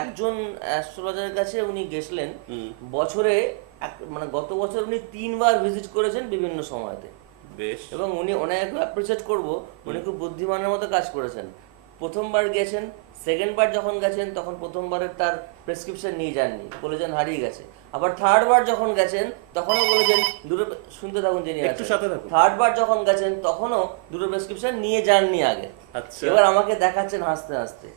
একজন অ্যাস্ট্রোলজারের কাছে উনি গেছিলেন বছরে মানে গত বছর উনি 3 বার ভিজিট করেছেন বিভিন্ন সময়তে। বেশ। এবং উনি অনেক অ্যাপ্রিসিয়েট করব, উনি খুব বুদ্ধিমানের মতো কাজ করেছেন। প্রথমবার গেছেন, সেকেন্ড বার যখন গেছেন তখন প্রথমবারের তার প্রেসক্রিপশন নিয়ে যাননি, বলেছেন হারিয়ে গেছে। আবার থার্ড বার যখন গেছেন তখনও বলেছেন দুটো, শুনতে থাকুন যিনি একটু আছেন, সাথে থাকুন। থার্ড বার যখন গেছেন তখনও দুটো প্রেসক্রিপশন নিয়ে যাননি আগে। আচ্ছা। এবার আমাকে দেখাচ্ছেন হাসতে হাসতে,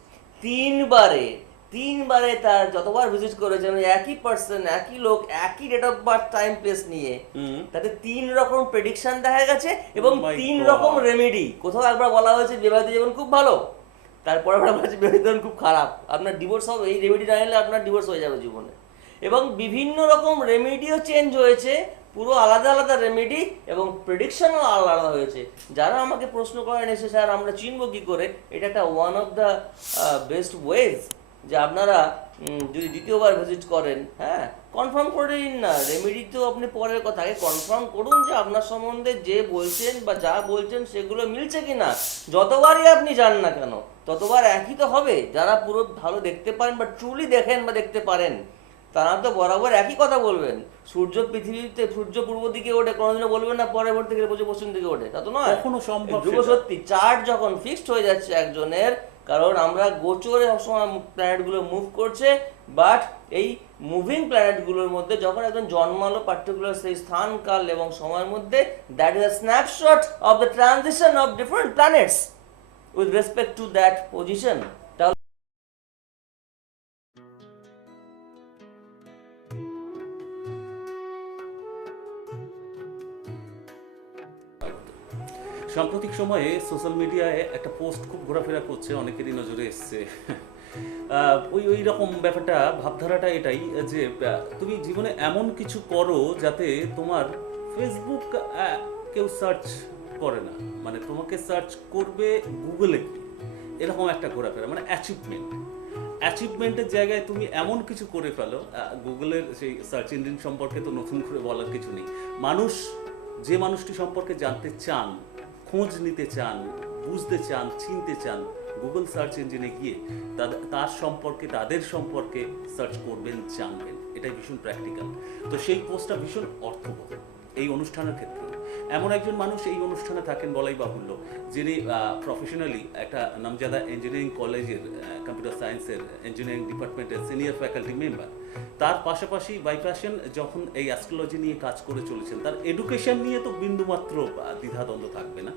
3 বারে 3 বারে তার যতবার ভিজিট করেছেন ওই একই পার্সন, একই লোক, একই date of birth, time, place নিয়ে, তাতে 3 রকম প্রেডিকশন দেখা গেছে এবং Oh my 3 রকম God! রেমেডি। কোথাও একবার বলা হয়েছে বিবাহিত জীবন খুব ভালো, তারপরে আবার বলা হয়েছে বিবাহিত জীবন খুব খারাপ, আপনার ডিভোর্স হবে, এই রেমেডি না নিলে আপনার ডিভোর্স হয়ে যাবে জীবনে। এবং বিভিন্ন রকম রেমেডিও চেঞ্জ হয়েছে, পুরো আলাদা আলাদা রেমেডি, এবং প্রেডিকশনও আলাদা আলাদা হয়েছে। যারা আমাকে প্রশ্ন করেন এসে, স্যার আমরা চিনবো কী করে, এটা একটা one of the best ways যে আপনারা যদি দ্বিতীয়বার ভিজিট করেন, হ্যাঁ, কনফার্ম করে নিন না। রেমেডি তো আপনি পরের কথা, আগে কনফার্ম করুন যে আপনার সম্বন্ধে যে বলছেন বা যা বলছেন সেগুলো মিলছে কিনা। যতবারই আপনি যান না কেন ততবার একই তো হবে। যারা পুরো ভালো দেখতে পারেন বা ট্রুলি দেখেন বা দেখতে পারেন, তারা তো বরাবর একই কথা বলবেন। সূর্য পৃথিবীতে, সূর্য পূর্ব দিকে ওঠে, কোনোদিনও বলবেন না পরবর্তী থেকে পশ্চিম দিকে ওঠে, তা তো নয়। কখনো সম্ভব যুগ সেটা? সত্যি চার্ট যখন ফিক্সড হয়ে যাচ্ছে একজনের, কারণ আমরা গোচরে সবসময় প্ল্যানেটগুলো মুভ করছে, বাট এই মুভিং প্ল্যানেটগুলোর মধ্যে যখন একজন জন্মালো পার্টিকুলার সেই স্থান, কাল এবং সময়ের মধ্যে, that is a snapshot of the transition of different planets with respect to that position. সাম্প্রতিক সময়ে সোশ্যাল মিডিয়ায় একটা পোস্ট খুব ঘোরাফেরা করছে, অনেকেরই নজরে এসছে। ওই রকম ব্যাপারটা, ভাবধারাটা এটাই যে তুমি জীবনে এমন কিছু করো যাতে তোমার ফেসবুক কেউ সার্চ করে না, মানে তোমাকে সার্চ করবে গুগলে গিয়ে, এরকম একটা ঘোরাফেরা, মানে অ্যাচিভমেন্টের জায়গায় তুমি এমন কিছু করে ফেলো। গুগলের সেই সার্চ ইঞ্জিন সম্পর্কে তো নতুন করে বলার কিছু নেই। মানুষ যে মানুষটি সম্পর্কে জানতে চান, খোঁজ নিতে চান, বুঝতে চান, চিনতে চান, গুগল সার্চ ইঞ্জিনে গিয়ে তার সম্পর্কে, তাদের সম্পর্কে সার্চ করবেন, জানবেন। এটাই ভীষণ প্র্যাকটিক্যাল। তো সেই পোস্টটা ভীষণ অর্থবহ এই অনুষ্ঠানের ক্ষেত্রে। এমন একজন মানুষ এই অনুষ্ঠানে থাকেন বলাই বাহুল্য, যিনি প্রফেশনালি একটা নামজাদা ইঞ্জিনিয়ারিং কলেজের কম্পিউটার সায়েন্সের ইঞ্জিনিয়ারিং ডিপার্টমেন্টের সিনিয়র ফ্যাকাল্টি মেম্বার। তার পাশাপাশি বাই প্যাশন যখন এই অ্যাস্ট্রোলজি নিয়ে কাজ করে চলেছেন, তার এডুকেশন নিয়ে তো বিন্দুমাত্র দ্বিধাদ্বন্দ্ব থাকবে না।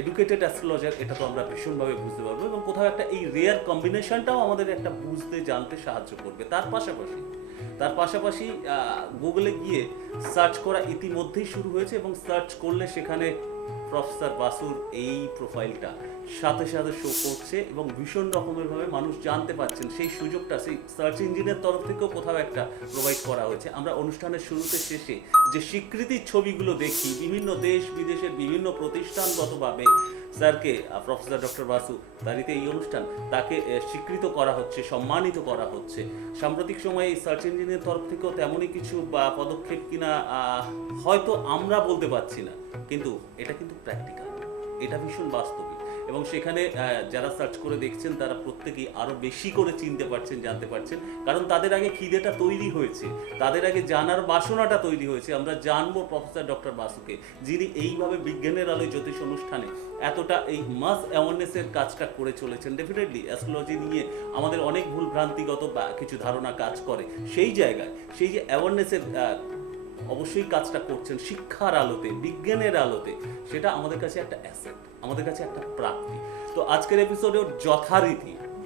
এডুকেটেড অ্যাস্ট্রোলজার, এটা তো আমরা ভীষণভাবে বুঝতে পারবো, এবং কোথাও একটা এই রেয়ার কম্বিনেশনটাও আমাদের একটা বুঝতে, জানতে সাহায্য করবে। তার পাশাপাশি গুগলে গিয়ে সার্চ করা ইতিমধ্যেই শুরু হয়েছে, এবং সার্চ করলে সেখানে প্রফেসর বাসুর এই প্রোফাইলটা সাথে সাথে শো করছে, এবং ভীষণ রকমেরভাবে মানুষ জানতে পাচ্ছেন। সেই সুযোগটা সেই সার্চ ইঞ্জিনের তরফ থেকেও কোথাও একটা প্রোভাইড করা হয়েছে। আমরা অনুষ্ঠানের শুরুতে শেষে যে স্বীকৃতির ছবিগুলো দেখি, বিভিন্ন দেশ বিদেশের বিভিন্ন প্রতিষ্ঠানগতভাবে স্যারকে, প্রফেসর ডক্টর বাসু, তারিতে এই অনুষ্ঠান, তাকে স্বীকৃত করা হচ্ছে, সম্মানিত করা হচ্ছে। সাম্প্রতিক সময়ে এই সার্চ ইঞ্জিনের তরফ থেকেও তেমনই কিছু পদক্ষেপ কিনা হয়তো আমরা বলতে পারছি না, কিন্তু এটা কিন্তু প্র্যাকটিক্যাল, এটা ভীষণ বাস্তবিক। এবং সেখানে যারা সার্চ করে দেখছেন তারা প্রত্যেকেই আরও বেশি করে চিনতে পারছেন, জানতে পারছেন, কারণ তাদের আগে খিদেটা তৈরি হয়েছে, তাদের আগে জানার বাসনাটা তৈরি হয়েছে। আমরা জানবো প্রফেসর ডক্টর বাসুকে, যিনি এইভাবে বিজ্ঞানের আলোয় জ্যোতিষ অনুষ্ঠানে এতটা এই মাস অ্যাওয়ারনেসের কাজটা করে চলেছেন। ডেফিনেটলি অ্যাস্ট্রোলজি নিয়ে আমাদের অনেক ভুল ভ্রান্তিগত বা কিছু ধারণা কাজ করে, সেই জায়গায় সেই যে অ্যাওয়ারনেসের অবশ্যই কাজটা করছেন শিক্ষার আলোতে, বিজ্ঞানের আলোতে, সেটা আমাদের কাছে একটা অ্যাসেট, আমাদের কাছে একটা প্রাপ্তি। তো আজকের এপিসোডেও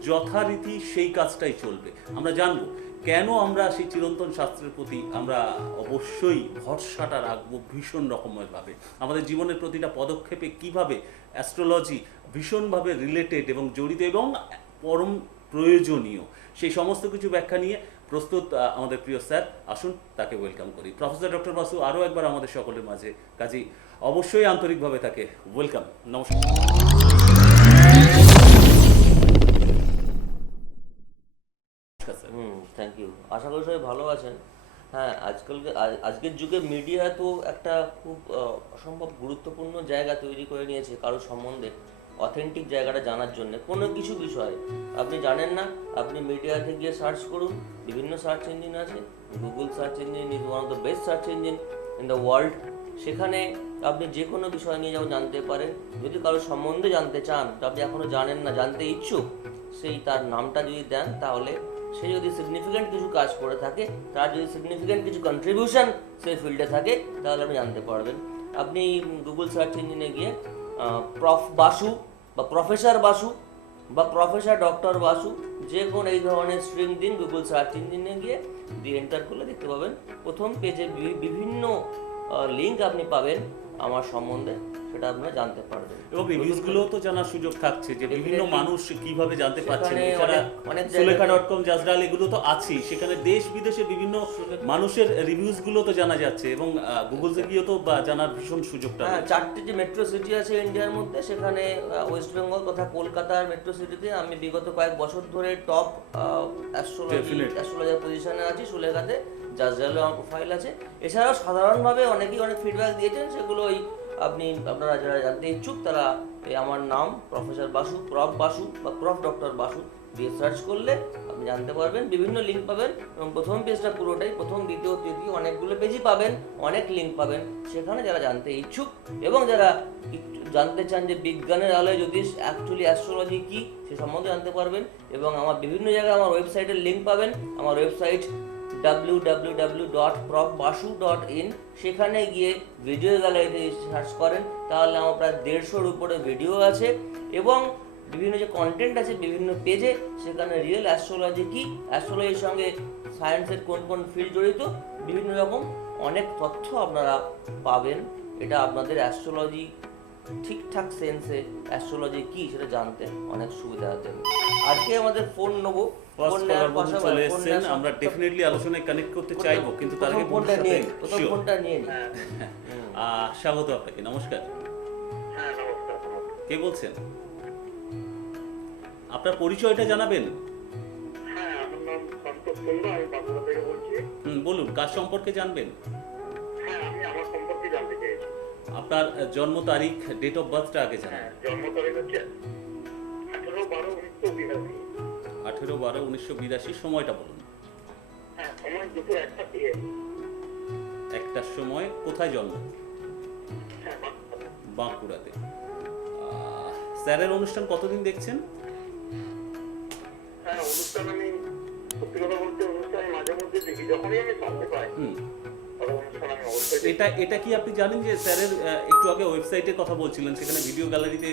যথারীতি সেই কাজটাই চলবে। আমরা জানবো কেন আমরা সেই চিরন্তন শাস্ত্রের প্রতি আমরা অবশ্যই ভরসাটা রাখবো ভীষণ রকমেরভাবে, আমাদের জীবনের প্রতিটা পদক্ষেপে কিভাবে অ্যাস্ট্রোলজি ভীষণভাবে রিলেটেড এবং জড়িত এবং পরম প্রয়োজনীয়, সেই সমস্ত কিছু ব্যাখ্যা নিয়ে প্রস্তুত আমাদের প্রিয় স্যার। আসুন তাকে ওয়েলকাম করি। প্রফেসর ডক্টর বাসু আরও একবার আমাদের সকলের মাঝে, কাজেই অবশ্যই আন্তরিকভাবে তাকে ওয়েলকাম। নমস্কার। Thank you. আশা করি সবাই ভালো আছেন। হ্যাঁ, আজকের যুগে মিডিয়া তো একটা খুব অসম্ভব গুরুত্বপূর্ণ জায়গা তৈরি করে নিয়েছে কারো সম্বন্ধে। অথেন্টিক জায়গাটা জানার জন্য কোনো কিছু বিষয়ে আপনি জানেন না, আপনি মিডিয়াতে গিয়ে সার্চ করুন, বিভিন্ন সার্চ ইঞ্জিন আছে, Google search engine is one of the best search engine in the world. সেখানে আপনি যে কোনো বিষয় নিয়ে যেমন জানতে পারেন। যদি কারো সম্বন্ধে জানতে চান, তো আপনি এখনও জানেন না, জানতে ইচ্ছুক, সেই তার নামটা যদি দেন, তাহলে সে যদি সিগনিফিক্যান্ট কিছু কাজ করে থাকে, তার যদি সিগনিফিক্যান্ট কিছু কন্ট্রিবিউশন সেই ফিল্ডে থাকে, তাহলে আপনি জানতে পারবেন। আপনি গুগল সার্চ ইঞ্জিনে গিয়ে প্রফ বাসু বা প্রফেসর বাসু বা প্রফেসর ডক্টর বাসু যে কোনো এই ধরনের স্ট্রিং দিন গুগল সার্চ ইঞ্জিনে গিয়ে দিয়ে এন্টার করলে দেখতে পাবেন প্রথম পেজে বিভিন্ন লিঙ্ক আপনি পাবেন আমার সম্বন্ধে, সেটা আপনারা জানতে পারবেন। এবং রিভিউজগুলো তো জানার সুযোগ থাকছে যে বিভিন্ন Definitely। মানুষ কিভাবে জানতে পারছেন। সেখানে এছাড়া অনেক সুলেখা.com, জাজরাল, এগুলো তো আছেই, সেখানে দেশ বিদেশে বিভিন্ন মানুষের রিভিউজগুলো তো জানা যাচ্ছে এবং গুগলতে গিয়েও তো জানার ভীষণ সুযোগটা হ্যাঁ, রয়েছে। 4টে যে মেট্রো সিটি আছে ইন্ডিয়ার মধ্যে, সেখানে ওয়েস্ট বেঙ্গল তথা কলকাতার মেট্রো সিটিতে আমি বিগত কয়েক বছর ধরে টপ অ্যাস্ট্রোলজার পজিশনে আছি। সুলেখাতে জাজরালে আমার প্রোফাইল আছে। এছাড়াও সাধারণভাবে অনেকেই অনেক ফিডব্যাক দিয়েছেন, সেগুলো আপনারা যারা জানতে ইচ্ছুক, তারা আমার নাম প্রফেসর বাসু, প্রফ বাসু বা প্রফ ডক্টর বাসু দিয়ে সার্চ করলে আপনি জানতে পারবেন, বিভিন্ন লিঙ্ক পাবেন। এবং প্রথম পেজটা পুরোটাই, প্রথম দ্বিতীয় তৃতীয় অনেকগুলো পেজই পাবেন, অনেক লিঙ্ক পাবেন। সেখানে যারা জানতে ইচ্ছুক এবং যারা জানতে চান যে বিজ্ঞানের আলোয় যদি অ্যাকচুয়ালি অ্যাস্ট্রোলজি কী, সে সম্বন্ধে জানতে পারবেন। এবং আমার বিভিন্ন জায়গায় আমার ওয়েবসাইটের লিঙ্ক পাবেন। আমার ওয়েবসাইট www.profbasu.in, সেখানে গিয়ে ভিডিও গ্যালারিতে সার্চ করেন, তাহলে আমার প্রায় 150-এর উপরে ভিডিও আছে এবং বিভিন্ন যে কন্টেন্ট আছে বিভিন্ন পেজে, সেখানে রিয়েল অ্যাস্ট্রোলজি কি, অ্যাস্ট্রোলজির সঙ্গে সায়েন্সের কোন কোন ফিল্ড জড়িত, বিভিন্ন রকম অনেক তথ্য আপনারা পাবেন। এটা আপনাদের অ্যাস্ট্রোলজি ঠিকঠাক সেন্সে অ্যাস্ট্রোলজি কি সেটা জানতে অনেক সুবিধা দেবে। আজকে আমাদের ফোন নেবো, ফোন নেওয়ার পাশাপাশি চলে এসেছেন, আমরা ডেফিনেটলি আলোচনায় কানেক্ট করতে চাইবো, কিন্তু তার আগে ফোনটা নিয়ে নিই। স্বাগত আপনাকে, নমস্কার। কে বলছেন? আপনার পরিচয়টা জানাবেন। হ্যাঁ, আমার নাম সন্তোষ কুন্ডু, আমি বাঁকুড়া থেকে বলছি। বলুন, কার সম্পর্কে জানবেন? হ্যাঁ, আমি আমার সম্পর্কে জানতে চাইছি। আপনার জন্ম তারিখ, ডেট অফ বার্থটা আগে জানান। হ্যাঁ, জন্ম তারিখ হচ্ছে 18/12/1982। 18/12/1982। সময়টা বলুন। হ্যাঁ, সময় দুপুর 1টা PM। 1টার সময়। কোথায় জন্ম? হ্যাঁ, বাঁকুড়া। বাঁকুড়াতে। স্যারের অনুষ্ঠান কতদিন দেখছেন? হ্যাঁ, অনুষ্ঠান আমি সত্যি কথা বলতে অনুষ্ঠান আমি মাঝে মধ্যে দেখি, যখনই আমি সময় পাই তখন অনুষ্ঠান আমি অবশ্যই দেখি। এটা কি আপনি জানেন যে স্যারের একটু আগে ওয়েবসাইটের কথা বলছিলেন, সেখানে ভিডিও গ্যালারিতে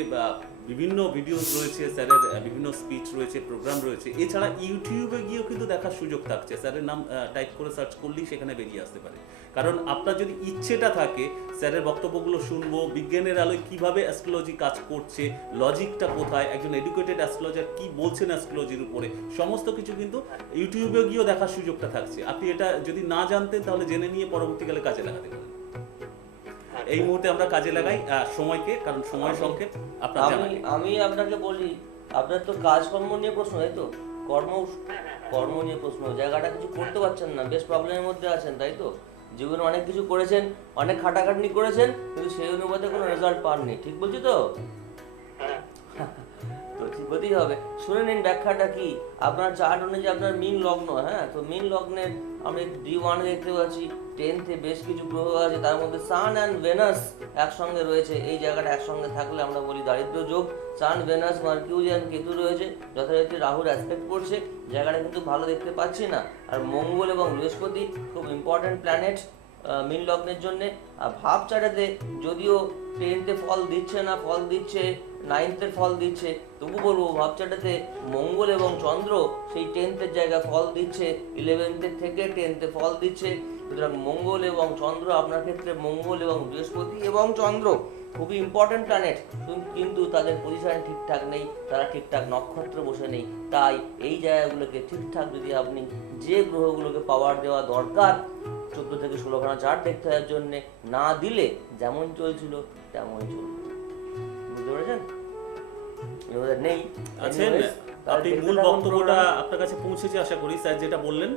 বিভিন্ন ভিডিওস রয়েছে, স্যারের বিভিন্ন স্পিচ রয়েছে, প্রোগ্রাম রয়েছে। এছাড়া ইউটিউবে গিয়েও কিন্তু দেখার সুযোগ থাকছে। স্যারের নাম টাইপ করে সার্চ করলেই সেখানে বেরিয়ে আসতে পারে। কারণ আপনার যদি ইচ্ছেটা থাকে স্যারের বক্তব্যগুলো শুনবো, বিজ্ঞানের আলোয় কিভাবে অ্যাস্ট্রোলজি কাজ করছে, লজিকটা কোথায়, একজন এডুকেটেড অ্যাস্ট্রোলজার কি বলছেন অ্যাস্ট্রোলজির উপরে, সমস্ত কিছু কিন্তু ইউটিউবে গিয়েও দেখার সুযোগটা থাকছে। আপনি এটা যদি না জানতেন তাহলে জেনে নিয়ে পরবর্তীকালে কাজে লাগাতে পারেন। এই মুহূর্তে আমরা কাজে লাগাই সময়কে, কারণ সময় সংক্ষেপ। আপনার আমি আপনাকে বলি, আপনার তো কাজকর্ম নিয়ে প্রশ্ন, তাই তো? কর্ম নিয়ে প্রশ্ন, জায়গাটা কিছু করতে পারছেন না, বেশ প্রবলেমের মধ্যে আছেন, তাই তো? জীবনে অনেক কিছু করেছেন, অনেক খাটাখাটনি করেছেন, কিন্তু সেই অনুপাতে কোনো রেজাল্ট পাননি, ঠিক বলছি তো? তো ঠিক হতেই হবে। শুনে নিন ব্যাখ্যাটা কি। আপনার চার্ট অনুযায়ী আপনার মীন লগ্ন, হ্যাঁ, তো মীন লগ্নের আমি D1 দেখতে পাচ্ছি, 10th-এ বেশ কিছু গ্রহ আছে, তার মধ্যে সান অ্যান্ড ভেনাস একসঙ্গে রয়েছে। এই জায়গাটা একসঙ্গে থাকলে আমরা বলি দারিদ্র যোগ। সান, ভেনাস, মার্কিউরি অ্যান্ড কেতু রয়েছে, যথারীতি রাহুর অ্যাসপেক্ট করছে, জায়গাটা কিন্তু ভালো দেখতে পাচ্ছি না। আর মঙ্গল এবং বৃহস্পতি খুব ইম্পর্ট্যান্ট প্ল্যানেট মীন লগ্নের জন্যে। আর ভাব চার্টেতে যদিও 10th-এ ফল দিচ্ছে না, ফল দিচ্ছে 9th-এর ফল দিচ্ছে, তবু বলবো ভাব চার্টেতে মঙ্গল এবং চন্দ্র সেই 10th-এর জায়গায় ফল দিচ্ছে, 11th-এর থেকে 10th-এ ফল দিচ্ছে। সুতরাং মঙ্গল এবং চন্দ্র আপনার ক্ষেত্রে, মঙ্গল এবং বৃহস্পতি এবং চন্দ্র খুবই ইম্পর্ট্যান্ট প্ল্যানেট, কিন্তু তাদের পজিশন ঠিকঠাক নেই, তারা ঠিকঠাক নক্ষত্র বসে নেই। তাই এই জায়গাগুলোকে ঠিকঠাক যদি আপনি যে গ্রহগুলোকে পাওয়ার দেওয়া দরকার 14 থেকে 16খানা চার্ট দেখতে হওয়ার জন্যে না দিলে যেমন চলছিল তেমনই চলবে। বুঝতে পেরেছেন? নেই আছেন। আপনি মূল বক্তব্যটা আপনার কাছে পৌঁছেছে আশা করি। স্যার যেটা বললেন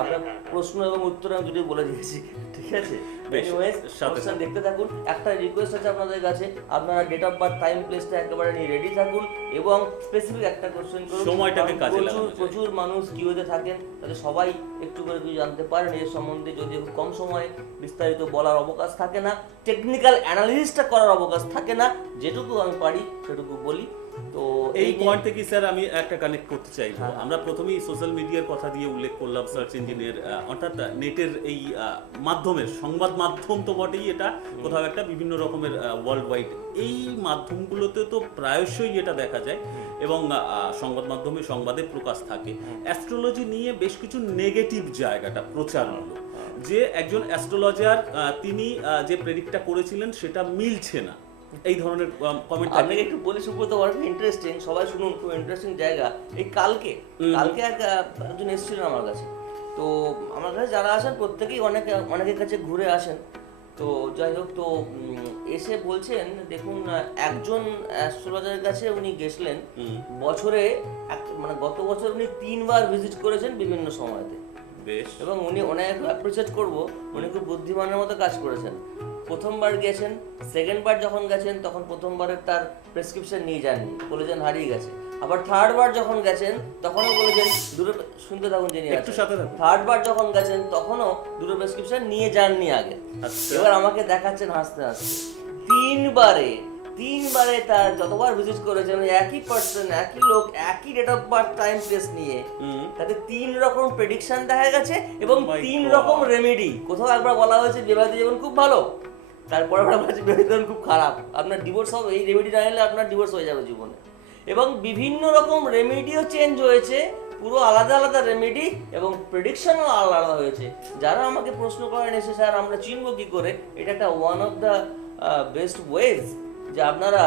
আপনার প্রশ্ন এবং উত্তর আমি দুটোই বলে দিয়েছি, ঠিক আছে? বেশ, Anyways, সাথে অনুষ্ঠান থাকুন। দেখতে থাকুন। একটা রিকোয়েস্ট আছে আপনাদের কাছে, আপনারা ডেট অফ বার্থ, টাইম, প্লেসটা একেবারে নিয়ে রেডি থাকুন এবং স্পেসিফিক একটা কোশ্চেন করুন। সময়টাকে কারণ কাজে প্রচুর লাগানো যায়। প্রচুর মানুষ কিউতে থাকেন, তাদের সবাই একটু করে কিছু জানতে পারেন এর সম্বন্ধে, যদি খুব কম সময়ে বিস্তারিত বলার অবকাশ থাকে না, টেকনিক্যাল অ্যানালিসিসটা করার অবকাশ থাকে না, যেটুকু আমি পারি সেটুকু বলি। তো এই নিয়ে- পয়েন্ট থেকে স্যার আমি একটা কানেক্ট করতে চাইবো। হ্যাঁ। আমরা প্রথমেই সোশ্যাল মিডিয়ার কথা দিয়ে উল্লেখ করলাম, সার্চ ইঞ্জিনের অর্থাৎ নেটের এই মাধ্যমের সংবাদ মাধ্যম তো বটেই, এটা কোথাও একটা বিভিন্ন রকমের ওয়ার্ল্ড ওয়াইড এই মাধ্যমগুলোতে তো প্রায়শই এটা দেখা যায় এবং সংবাদ মাধ্যমে সংবাদের প্রকাশ থাকে। অ্যাস্ট্রোলজি নিয়ে বেশ কিছু নেগেটিভ জায়গাটা প্রচার হলো যে একজন অ্যাস্ট্রোলজার তিনি যে প্রেডিক্টটা করেছিলেন সেটা মিলছে না, এই ধরনের কমেন্ট। আপনাকে একটু বলি সুব্রত, ইন্টারেস্টিং, সবাই শুনুন, খুব ইন্টারেস্টিং জায়গা। এই কালকে একজন এসেছিলেন আমার কাছে। তো আমার কাছে যারা আসেন প্রত্যেকেই অনেকের কাছে ঘুরে আসেন। তো যাই হোক, তো এসে বলছেন, দেখুন একজন অ্যাস্ট্রোলজারের কাছে উনি গেছিলেন বছরে, মানে গত বছর উনি 3 বার ভিজিট করেছেন বিভিন্ন সময়তে, বেশ, এবং উনি অনেক অ্যাপ্রিসিয়েট করবো, উনি খুব বুদ্ধিমানের মতো কাজ করেছেন। প্রথমবার গেছেন, সেকেন্ড বার যখন গেছেন তখন প্রথমবারের তার প্রেসক্রিপশন নিয়ে যাননি, বলেছেন হারিয়ে গেছে। আবার থার্ড বার যখন গেছেন তখনও বলেছেন দুটো, শুনতে থাকুন যিনি একটু সাথে থাকুন। থার্ড বার যখন গেছেন তখনও দুটো প্রেসক্রিপশন নিয়ে যাননি আগে। আচ্ছা। এবার আমাকে দেখাচ্ছেন হাসতে হাসতে, তিনবারে তার যতবার ভিজিট করেছেন ওই একই পার্সন, একই লোক, একই date of birth, time, place নিয়ে, তাতে 3 রকম প্রেডিকশন দেখা গেছে এবং Oh my 3 God. রকম রেমেডি। কোথাও একবার বলা হয়েছে বিবাহিত জীবন খুব ভালো, তারপরে বলা হয়েছে বিবাহিত জীবন খুব খারাপ, আপনার ডিভোর্স হবে, এই রেমেডি না এলে আপনার ডিভোর্স হয়ে যাবে জীবনে। এবং বিভিন্ন রকম রেমেডিও চেঞ্জ হয়েছে, পুরো আলাদা আলাদা রেমেডি, এবং প্রেডিকশনও আলাদা আলাদা হয়েছে। যারা আমাকে প্রশ্ন করেন এসে, স্যার আমরা চিনবো কি করে, এটা একটা one of the best ways যে আপনারা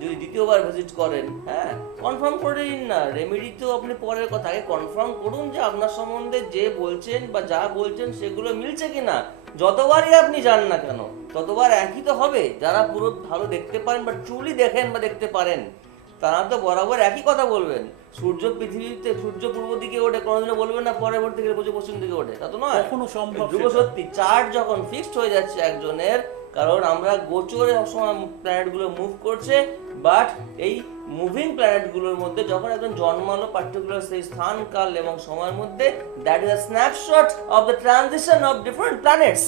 যদি দ্বিতীয়বার ভিজিট করেন, হ্যাঁ, কনফার্ম করে নিন না। রেমেডি তো আপনি পরের কথা, আগে কনফার্ম করুন যে আপনার সম্বন্ধে যে বলছেন বা যা বলছেন সেগুলো মিলছে কিনা। যতবারই আপনি যান না কেন ততবার একই তো হবে। যারা পুরো ভালো দেখতে পারেন বা ট্রুলি দেখেন বা দেখতে পারেন, তারা তো বরাবর একই কথা বলবেন। সূর্য পৃথিবীতে, সূর্য পূর্ব দিকে ওঠে, কোনোদিনও বলবেন না পরবর্তী দিকে পশ্চিম দিকে ওঠে, তা তো নয়। কখনো সম্ভব যুগ সেটা? সত্যি চার্ট যখন ফিক্সড হয়ে যাচ্ছে একজনের, কারণ আমরা গোচরে সবসময় প্ল্যানেটগুলো মুভ করছে, বাট এই মুভিং প্ল্যানেটগুলোর মধ্যে যখন একজন জন্মালো পার্টিকুলার সেই স্থান, কাল এবং সময়ের মধ্যে, that is a snapshot of the transition of different planets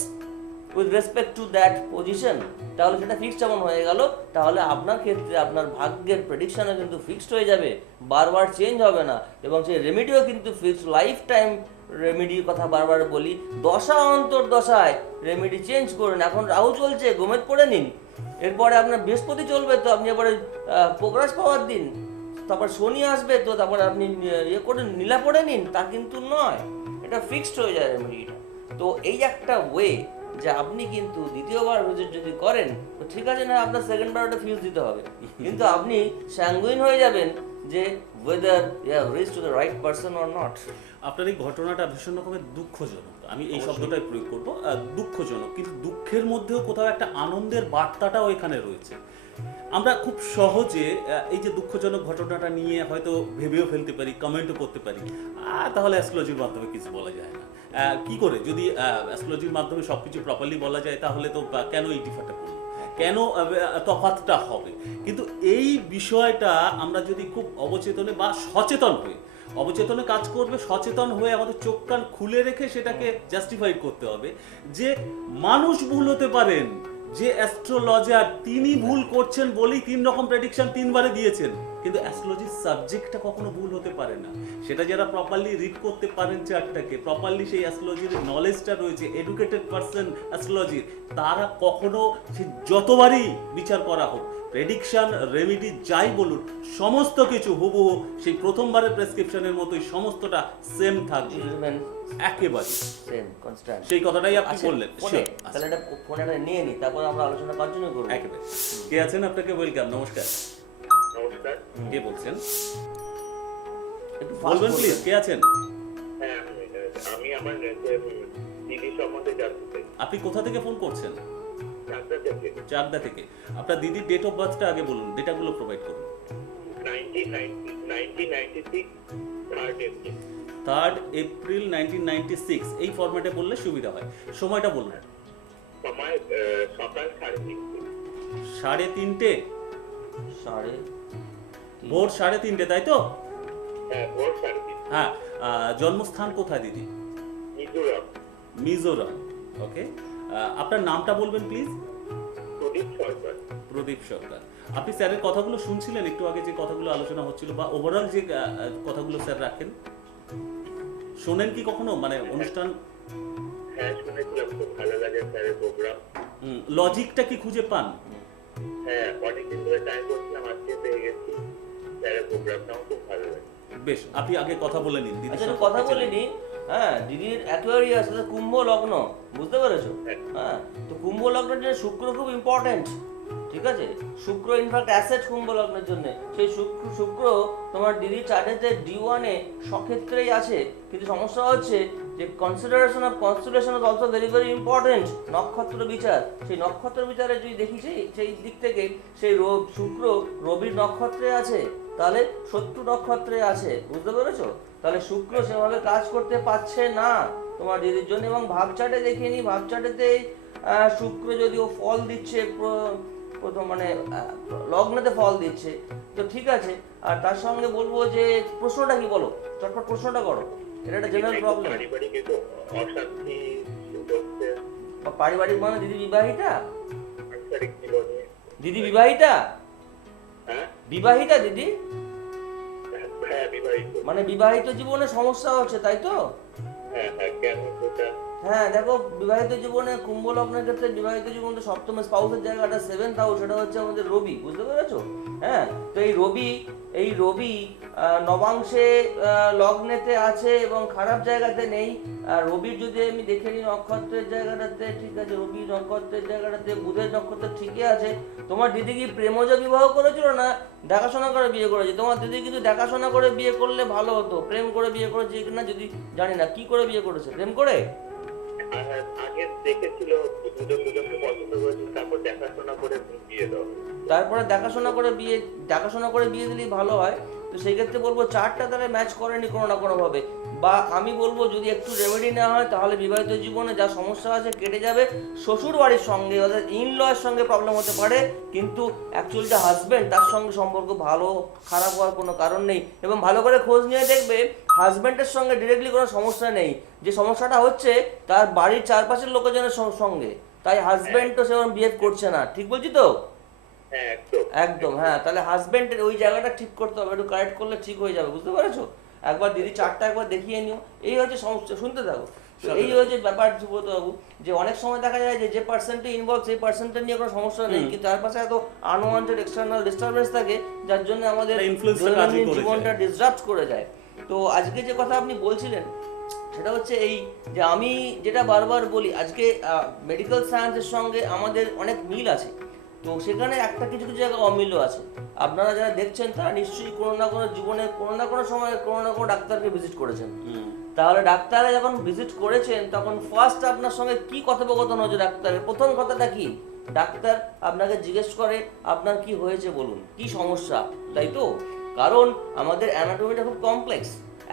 with respect to that position. তাহলে সেটা ফিক্সড যেমন হয়ে গেল, তাহলে আপনার ক্ষেত্রে আপনার ভাগ্যের প্রেডিকশনও কিন্তু ফিক্সড হয়ে যাবে, বারবার চেঞ্জ হবে না। এবং সেই রেমেডিও কিন্তু ফিক্সড, লাইফ টাইম রেমেডির কথা বারবার বলি, দশা অন্তর দশায় রেমেডি চেঞ্জ করুন। এখন রাহু চলছে, গোমেদ পড়ে নিন, এরপরে আপনার বৃহস্পতি চলবে, তো আপনি এবারে প্রকাশ পাওয়ার দিন, তারপর শনি আসবে, তো তারপরে আপনি ইয়ে করে নীলা পড়ে নিন, তা কিন্তু নয়, এটা ফিক্সড হয়ে যায় রেমেডিটা। তো এই একটা ওয়ে যে আপনি কিন্তু দ্বিতীয়বার ভিজিট যদি করেন তো ঠিক আছে, না আপনার সেকেন্ড বার ওটা ফিউজ দিতে হবে, কিন্তু আপনি স্যাঙ্গুইন হয়ে যাবেন যে whether you have reached to the right person or not. আপনার এই ঘটনাটা ভীষণ রকমের দুঃখজনক, আমি এই শব্দটাই প্রয়োগ করব, দুঃখজনক, কিন্তু দুঃখের মধ্যেও কোথাও একটা আনন্দের বার্তাটাও এখানে রয়েছে। আমরা খুব সহজে এই যে দুঃখজনক ঘটনাটা নিয়ে হয়তো ভেবেও ফেলতে পারি, কমেন্টও করতে পারি, তাহলে অ্যাস্ট্রোলজির মাধ্যমে কিছু বলা যায় না। কি করে, যদি অ্যাস্ট্রোলজির মাধ্যমে সব কিছু প্রপারলি বলা যায় তাহলে তো কেন এই ডিফারটা করবো, কেন তফাৎটা হবে? কিন্তু এই বিষয়টা আমরা যদি খুব অবচেতনে বা সচেতন হয়ে, অবচেতনে কাজ করবে, সচেতন হয়ে আমাদের চোখ কান খুলে রেখে সেটাকে জাস্টিফাইড করতে হবে যে মানুষ ভুল হতে পারেন, যে অ্যাস্ট্রোলজার তিনি ভুল করছেন বলেই 3 রকম প্রেডিকশন 3 বারে দিয়েছেন, কিন্তু অ্যাস্ট্রোলজির সাবজেক্টটা কখনো ভুল হতে পারে না। সেটা যারা প্রপারলি রিড করতে পারেন চার্টটাকে, প্রপারলি সেই অ্যাস্ট্রোলজির নলেজটা রয়েছে, এডুকেটেড পারসন অ্যাস্ট্রোলজির, তারা কখনো সে যতবারই বিচার করা হোক, প্রেডিকশন, রেমেডি যাই বলুন, সমস্ত কিছু হুবহু সেই প্রথমবারের প্রেসক্রিপশনের মতোই সমস্তটা সেম থাকবে, একেবারে সেম কনস্ট্যান্ট। সেই কথাটাই আপনি বললেন। তাহলে এটা ফোনে নিয়ে নি, তারপর আমরা আলোচনা কন্টিনিউ করব। একেবারে। কে আছেন? আপনাকে ওয়েলকাম, নমস্কার। নমস্কার। কে বলছেন? একটু বলবেন প্লিজ, কে আছেন? হ্যাঁ, আমি আমার দিদি সম্বন্ধে জানতে চাই। আপনি কোথা থেকে ফোন করছেন? চাকদা থেকে। চাকদা থেকে। আপনার দিদির ডেট অফ বার্থটা আগে বলুন, ডেটাগুলো প্রোভাইড করুন। 1996 3rd April। 3rd এপ্রিল 1996, এই ফরম্যাটে বললে সুবিধা হয়। সময়টা বলুন। সময় সকাল 3:30। 3:30? সাড়ে ভোর 3:30, তাই তো? হ্যাঁ, ভোর 3:30। হ্যাঁ। জন্মস্থান কোথায় দিদি? মিজোরাম। মিজোরাম। ওকে। আপনার নামটা বলবেন প্লিজ। প্রদীপ সরকার। প্রদীপ সরকার। আপনি স্যারের কথাগুলো শুনছিলেন একটু আগে, যে কথাগুলো আলোচনা হচ্ছিল, বা ওভারঅল যে কথাগুলো স্যার রাখেন, শোনেন কি কখনো, মানে অনুষ্ঠান? হ্যাঁ, শুনেছিলাম, খুব ভালো লাগে স্যারের প্রোগ্রাম। লজিকটা কি খুঁজে পান? হ্যাঁ, অনেকদিন ধরে ট্রাই করছিলাম, আজকে পেয়ে গেছি। স্যারের প্রোগ্রামটাও খুব ভালো লাগে। বেশ, আপনি আগে কথা বলে নিন দিদি। আচ্ছা কথা বলে নি। হ্যাঁ, দিদির অ্যাকোয়ারিয়াস আছে কুম্ভ লগ্ন, বুঝতে পেরেছো? হ্যাঁ, তো কুম্ভ লগ্নের জন্য শুক্র খুব ইম্পর্টেন্ট, ঠিক আছে? শুক্র ইনফ্যাক্ট অ্যাসেট কুম্ভ লগ্নের জন্য। সেই শুক্র তোমার দিদির চার্টেতে D1 এ সক্ষেত্রেই আছে, কিন্তু সমস্যা হচ্ছে যে consideration of constellation is also very very important. নক্ষত্র বিচার, সেই নক্ষত্র বিচারে যদি দেখি সেই দিক থেকে সেই শুক্র রবির নক্ষত্রে আছে, তাহলে শত্রু নক্ষত্রে আছে, বুঝতে পেরেছো? তাহলে শুক্র সেভাবে কাজ করতে পারছে না তোমার দিদির জন্য। এবং ভাবচাটে দেখিনি, ভাবচাটেতে শুক্র যদিও ফল দিচ্ছে, প্রথম মানে লগ্নেতে ফল দিচ্ছে, তো ঠিক আছে। আর তার সঙ্গে বলবো যে প্রশ্নটা কি বলো, চটপট প্রশ্নটা করো। এটা একটা জেনারেল প্রবলেম। পারিবারিক একটু অশান্তি হচ্ছে। পারিবারিক মানে দিদি বিবাহিতা? সাংসারিক জীবনে। দিদি বিবাহিতা? হ্যাঁ, বিবাহিতা দিদি? হ্যাঁ, বিবাহিত। মানে বিবাহিত জীবনে সমস্যা হচ্ছে, তাই তো? হ্যাঁ, হ্যাঁ, কেন সেটা? হ্যাঁ দেখো, বিবাহিত জীবনে কুম্ভ লগ্নের ক্ষেত্রে বিবাহিত জীবনে সপ্তম স্পাউসের জায়গাটা 7th হাউস, সেটা হচ্ছে আমাদের রবি, বুঝতে পেরেছো? হ্যাঁ, তো এই রবি নবাংশে লগ্নেতে আছে এবং খারাপ জায়গাতে নেই। রবির যদি আমি দেখে নিই নক্ষত্রের জায়গাটাতে, ঠিক আছে, রবি নক্ষত্রের জায়গাটাতে, বুধের নক্ষত্র ঠিকই আছে। তোমার দিদি কি প্রেমজ বিবাহ করেছিল না দেখাশোনা করে বিয়ে করেছে? তোমার দিদি কিন্তু দেখাশোনা করে বিয়ে করলে ভালো হতো। প্রেম করে বিয়ে করেছে কিনা যদি জানি না। কি করে বিয়ে করেছে? প্রেম করে? আগে দেখেছিল, দুজনকে পছন্দ করেছিল, তারপর দেখাশোনা করে বিয়ে দাও। তারপরে দেখাশোনা করে বিয়ে দিলেই ভালো হয়। তো সেই ক্ষেত্রে বলবো চারটা তাহলে ম্যাচ করেনি কোনো না কোনো ভাবে। বা আমি বলবো যদি একটু রেমেডি নেওয়া হয় তাহলে বিবাহিত জীবনে যা সমস্যা আছে কেটে যাবে। শ্বশুর বাড়ির সঙ্গে অর্থাৎ ইনলয়ের সঙ্গে প্রবলেম হতে পারে, কিন্তু অ্যাকচুয়ালি যে হাজব্যান্ড তার সঙ্গে সম্পর্ক ভালো খারাপ হওয়ার কোনো কারণ নেই। এবং ভালো করে খোঁজ নিয়ে দেখবে হাজব্যান্ডের সঙ্গে ডিরেক্টলি কোনো সমস্যা নেই। যে সমস্যাটা হচ্ছে তার বাড়ির চারপাশের লোকজনের সঙ্গে, তাই হাজব্যান্ড তো সেরকম বিহেভ করছে না। ঠিক বলছি তো? হ্যাঁ, একদম। একদম। হ্যাঁ, তাহলে হাজবেন্ডের ওই জায়গাটা ঠিক করতে হবে, একটু কারেক্ট করলে ঠিক হয়ে যাবে, বুঝতে পেরেছো? একবার দিদি চারটা একবার দেখিয়ে নিও। এই হচ্ছে সমস্যা, শুনতে থাকো। তো এই হচ্ছে ব্যাপার সুব্রত বাবু, যে অনেক সময় দেখা যায় যে পার্সেন্টে ইনভলভ সেই পার্সেন্টটা নিয়ে কোনো সমস্যা নেই, কিন্তু তার পাশে এত আনওয়ান্টেড এক্সটার্নাল ডিস্টারবেন্স থাকে যার জন্য আমাদের দৈনন্দিন জীবনটা ডিসরাপ্ট করে যায়। তো আজকে যে কথা আপনি বলছিলেন সেটা হচ্ছে এই যে আমি যেটা বারবার বলি, আজকে মেডিকেল সায়েন্সের সঙ্গে আমাদের অনেক মিল আছে, তো সেখানে একটা কিছু কিছু জায়গায় অমিলও আছে। আপনারা যারা দেখছেন তারা নিশ্চয়ই কোনো না কোনো জীবনে কোনো না কোনো সময় কোনো না কোনো ডাক্তারকে ভিজিট করেছেন। তাহলে ডাক্তারে যখন ভিজিট করেছেন তখন ফার্স্ট আপনার সঙ্গে কি কথোপকথন হচ্ছে ডাক্তারের? প্রথম কথাটা কি? ডাক্তার আপনাকে জিজ্ঞেস করে আপনার কি হয়েছে বলুন, কি সমস্যা, তাই তো? কারণ আমাদের অ্যানাটমিটা খুব কমপ্লেক্স,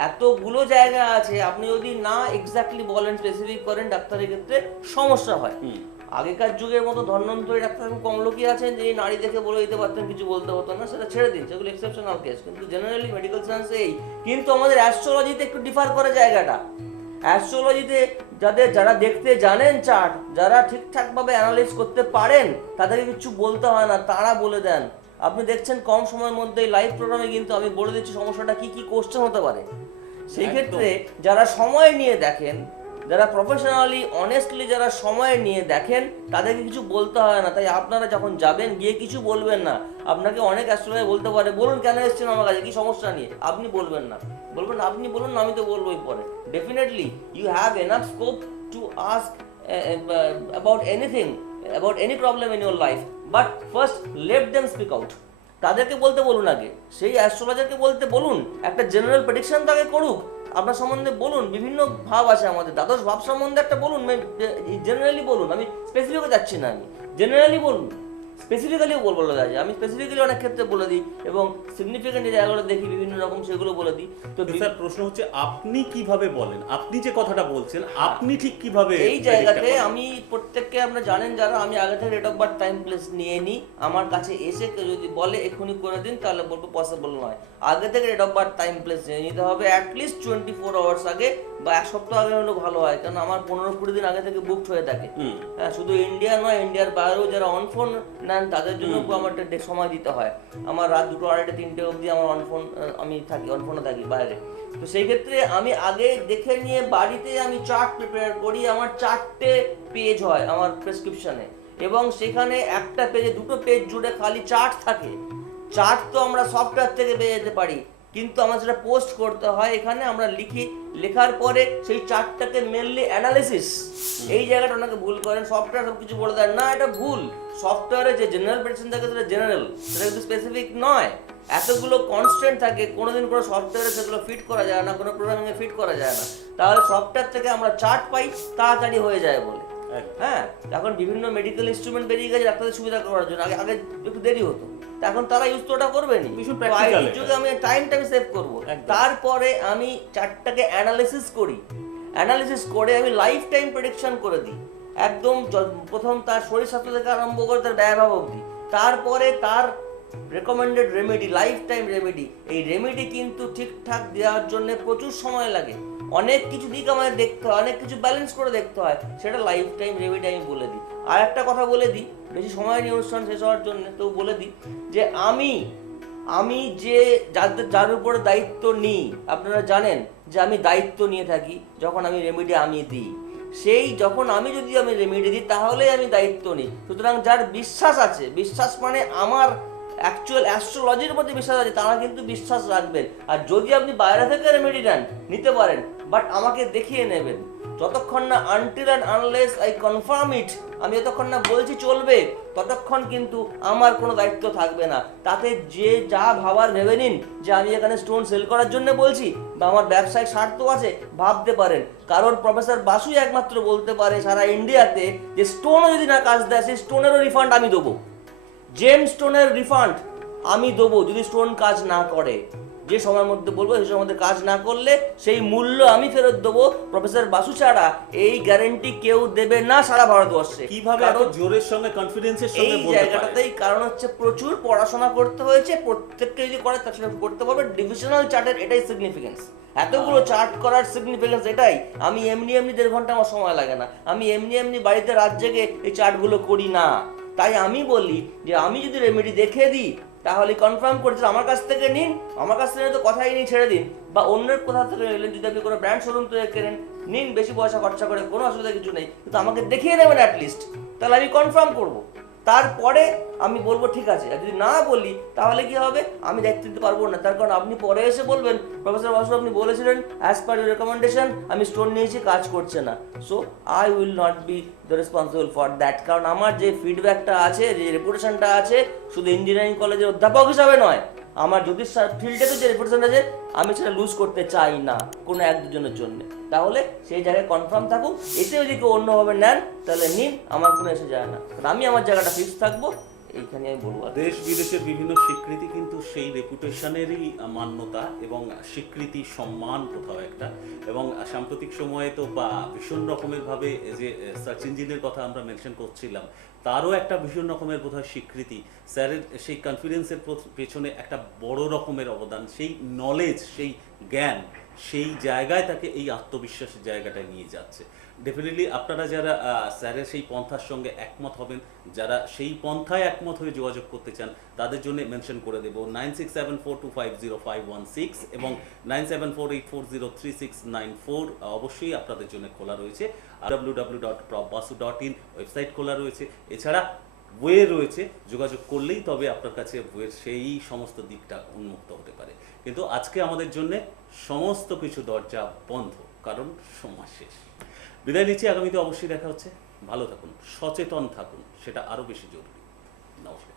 এতগুলো জায়গা আছে, আপনি যদি না এক্স্যাক্টলি বলেন, স্পেসিফিক করেন, ডাক্তারের ক্ষেত্রে সমস্যা হয়। আগেকার যুগের মতো ধন্বন্তরী ডাক্তার কম লোকই আছেন যে নারী দেখে বলে দিতে পারতেন, কিছু বলতে হতো না, সেটা ছেড়ে দিন, সেগুলো এক্সেপশনাল কেস। কিন্তু জেনারেলি মেডিকেল সায়েন্সে কিন্তু আমাদের অ্যাস্ট্রোলজিতে একটু ডিফার করে জায়গাটা। অ্যাস্ট্রোলজিতে যারা দেখতে জানেন চার্ট, যারা ঠিকঠাকভাবে অ্যানালাইজ করতে পারেন, তাদেরকে কিছু বলতে হয় না, তারা বলে দেন। আপনি দেখছেন কম সময়ের মধ্যে লাইভ প্রোগ্রামে কিন্তু আমি বলে দিচ্ছি সমস্যাটা কি কি কোশ্চেন হতে পারে। সেই ক্ষেত্রে যারা সময় নিয়ে দেখেন, যারা প্রফেশনালি অনেস্টলি যারা সময় নিয়ে দেখেন, তাদেরকে কিছু বলতে হয় না। তাই আপনারা যখন যাবেন গিয়ে কিছু বলবেন না। আপনাকে অনেক অ্যাস্ট্রোলজি বলতে পারে বলুন কেন এসেছেন আমার কাছে, কি সমস্যা নিয়ে, আপনি বলবেন না, বলবেন আপনি বলুন না, আমি তো বলবোই পরে। Definitely you have enough scope to ask about anything, about any problem in your life, but first let them speak out. তাদেরকে বলতে বলুন আগে, সেই অ্যাস্ট্রোলজারকে বলতে বলুন, একটা জেনারেল প্রেডিকশন তাকে করুক, আপনার সম্বন্ধে বলুন। বিভিন্ন ভাব আছে আমাদের, দ্বাদশ ভাব সম্বন্ধে একটা বলুন, জেনারেলি বলুন, আমি স্পেসিফিকে যাচ্ছি না, আমি জেনারেলি বলুন। স্পেসিফিক্যালিও বলা যায়, আমি স্পেসিফিক্যালি অনেক ক্ষেত্রে বলে দিই এবং সিগনিফিকেন্ট যে জায়গাগুলো দেখি বিভিন্ন রকম সেগুলো বলে দিই। তো স্যার প্রশ্ন হচ্ছে আপনি কিভাবে বলেন, আপনি যে কথাটা বলছেন আপনি ঠিক কিভাবে এই জায়গাতে আমি প্রত্যেককে, আপনারা জানেন যারা, আমি আগে থেকে date of birth time place নিয়ে নিই। আমার কাছে এসে কেউ যদি বলে এক্ষুনি করে দিন তাহলে বলবো পসিবল নয়। আগে থেকে date of birth time place নিয়ে নিতে হবে, অ্যাটলিস্ট 24 আওয়ার্স আগে বা এক সপ্তাহ আগে হলেও ভালো হয়, কারণ আমার 15-20 দিন আগে থেকে বুকড হয়ে থাকে। হ্যাঁ, শুধু ইন্ডিয়া নয়, ইন্ডিয়ার বাইরেও যারা অন ফোন নেন তাদের জন্য আমার একটা সময় দিতে হয়। আমার রাত 2টো, 2:30, 3টে অবধি আমার অন ফোন, আমি থাকি অন ফোনে থাকি বাইরে। তো সেই ক্ষেত্রে আমি আগে দেখে নিয়ে বাড়িতে আমি চার্ট প্রিপেয়ার করি। আমার 4টে পেজ হয় আমার প্রেসক্রিপশনে, এবং সেখানে একটা পেজে 2টো পেজ জুড়ে খালি চার্ট থাকে। চার্ট তো আমরা সফটওয়্যার থেকে পেয়ে যেতে পারি, কিন্তু আমার যেটা পোস্ট করতে হয় এখানে আমরা লিখি, লেখার পরে সেই চার্টটাকে মেনলি অ্যানালিসিস। এই জায়গাটা অনেকে ভুল করেন, সফটওয়্যার সব কিছু বলে দেয়, না এটা ভুল। সফটওয়্যারে যে জেনারেল প্রেডিকশন থাকে সেটা জেনারেল, সেটা কিন্তু স্পেসিফিক নয়। এতগুলো কনস্ট্যান্ট থাকে, কোনোদিন কোনো সফটওয়্যারে সেগুলো ফিট করা যায় না, কোনো প্রোগ্রামিংয়ে ফিট করা যায় না। তাহলে সফটওয়্যার থেকে আমরা চার্ট পাই, তাড়াতাড়ি হয়ে যায় বলে। হ্যাঁ, এখন বিভিন্ন মেডিকেল ইনস্ট্রুমেন্ট বেরিয়ে গেছে ডাক্তারদের সুবিধা করার জন্য। আগে আগে একটু দেরি হতো, এখন তারা ইউজ তো ওটা করবেনি। আইটির যুগে আমি টাইমটা সেভ করবো। তারপরে আমি চার্টটাকে অ্যানালিসিস করি, অ্যানালিসিস করে আমি লাইফ টাইম প্রেডিকশন করে দিই, একদম প্রথম তার শরীর স্বাস্থ্য থেকে আরম্ভ করে তার ব্যয়ভাব অবধি। তারপরে তার recommended remedy, life time remedy. এই রেমেডি কিন্তু ঠিকঠাক দেওয়ার জন্য প্রচুর সময় লাগে, অনেক কিছু দিক আমাদের দেখতে হয়, অনেক কিছু ব্যালেন্স করে দেখতে হয়, সেটা লাইফ টাইম রেমেডি আমি বলে দিই। আর একটা কথা বলে দিই, বেশি সময় নিয়ে অনুষ্ঠান শেষ হওয়ার জন্য, তো বলে দিই যে আমি যে যার উপরে দায়িত্ব নিই, আপনারা জানেন যে আমি দায়িত্ব নিয়ে থাকি যখন আমি রেমেডি আমি দিই। সেই যখন আমি রেমেডি দিই তাহলেই আমি দায়িত্ব নিই। সুতরাং যার বিশ্বাস আছে, বিশ্বাস মানে আমার অ্যাকচুয়াল অ্যাস্ট্রোলজির প্রতি বিশ্বাস আছে, তারা কিন্তু বিশ্বাস রাখবেন। আর যদি আপনি বাইরে থেকে রেমেডি নেন, নিতে পারেন, বাট আমাকে দেখিয়ে নেবেন। যতক্ষণ না until and unless I confirm it, আমি যতক্ষণ না বলছি চলবে, ততক্ষণ কিন্তু আমার কোনো দায়িত্ব থাকবে না। তাতে যে যা ভাবার ভেবে নিন যে আমি এখানে স্টোন সেল করার জন্য বলছি বা আমার ব্যবসায়িক স্বার্থ আছে, ভাবতে পারেন। কারণ প্রফেসর বাসুই একমাত্র বলতে পারে সারা ইন্ডিয়াতে যে স্টোনও যদি না কাজ দেয়, সেই স্টোনেরও রিফান্ড আমি দেবো। জেম স্টোনের রিফান্ড আমি দেবো যদি স্টোন কাজ না করে। যে সময়ের মধ্যে বলবো সেই সময়ের মধ্যে কাজ না করলে সেই মূল্য আমি ফেরত দেবো। প্রফেসর বাসু ছাড়া এই গ্যারান্টি কেউ দেবে না সারা ভারতবর্ষে। কিভাবে এত জোরের সঙ্গে কনফিডেন্সের সঙ্গে এই জায়গাটাতেই কারণ হচ্ছে প্রচুর পড়াশোনা করতে হয়েছে। প্রত্যেককে যদি করে তার সাথে করতে পারবে। ডিভিশনাল চার্টের এটাই সিগনিফিকেন্স, এতগুলো চার্ট করার সিগনিফিকেন্স এটাই। আমি এমনি 1.5 ঘন্টা আমার সময় লাগে না, আমি এমনি বাড়িতে রাত জেগে এই চার্টগুলো করি না। তাই আমি বলি যে আমি যদি রেমেডি দেখে দিই তাহলে কনফার্ম করছে আমার কাছ থেকে নিন, আমার কাছ থেকে তো কথাই নিয়ে ছেড়ে দিন, বা অন্যের কোথা থেকে নিলেন, যদি আপনি কোনো ব্র্যান্ড শোরুম থেকে কেনেন, নিন বেশি পয়সা খরচা করে, কোনো অসুবিধা কিছু নেই, কিন্তু আমাকে দেখিয়ে নেবেন অ্যাটলিস্ট, তাহলে আমি কনফার্ম করবো। তারপরে আমি বলবো ঠিক আছে। আর যদি না বলি তাহলে কি হবে, আমি দায়িত্ব দিতে পারবো না। তার কারণ আপনি পরে এসে বলবেন প্রফেসর বাসু আপনি বলেছিলেন অ্যাজ পার ইউর রেকমেন্ডেশন আমি স্টোন নিয়েছি, কাজ করছে না। So I will not be the responsible for that. কারণ আমার যে ফিডব্যাকটা আছে, যে রেপুটেশনটা আছে, শুধু ইঞ্জিনিয়ারিং কলেজের অধ্যাপক হিসাবে নয়, আমার জ্যোতিষ ফিল্ডে তো যে রেপুটেশন আছে, আমি সেটা লুজ করতে চাই না কোনো এক দুজনের জন্য। তাহলে সেই জায়গায় কনফার্ম থাকুক। এতে যদি কেউ অন্যভাবে নেন তাহলে নিন, আমার কোনো এসে যায় না, কারণ আমি আমার জায়গাটা ফিক্স থাকবো। এইখানে আমি বলবো দেশ বিদেশের বিভিন্ন স্বীকৃতি কিন্তু সেই রেপুটেশনেরই মান্যতা এবং স্বীকৃতি, সম্মান কোথাও একটা। এবং সাম্প্রতিক সময়ে তো বা ভীষণ রকমের ভাবে যে সার্চ ইঞ্জিনের কথা আমরা মেনশন করছিলাম, তারও একটা ভীষণ রকমের বোধহয় স্বীকৃতি। স্যারের সেই কনফিডেন্সের পেছনে একটা বড় রকমের অবদান, সেই নলেজ, সেই জ্ঞান, সেই জায়গায় তাকে এই আত্মবিশ্বাসের জায়গাটায় নিয়ে যাচ্ছে। ডেফিনেটলি আপনারা যারা স্যারের সেই পন্থার সঙ্গে একমত হবেন, যারা সেই পন্থায় একমত হয়ে যোগাযোগ করতে চান, তাদের জন্য মেনশন করে দেবো 9674250516 এবং 9748403694 অবশ্যই আপনাদের জন্য খোলা রয়েছে। www.profbasu.in ওয়েবসাইট খোলা রয়েছে। এছাড়া বইয়ে রয়েছে, যোগাযোগ করলেই তবে আপনার কাছে বইয়ের সেই সমস্ত দিকটা উন্মুক্ত হতে পারে। কিন্তু আজকে আমাদের জন্য সমস্ত কিছু দরজা বন্ধ, কারণ সময় শেষ। বিদায় নিচ্ছি, আগামীতে অবশ্যই দেখা হচ্ছে। ভালো থাকুন, সচেতন থাকুন, সেটা আরও বেশি জরুরি। নমস্কার।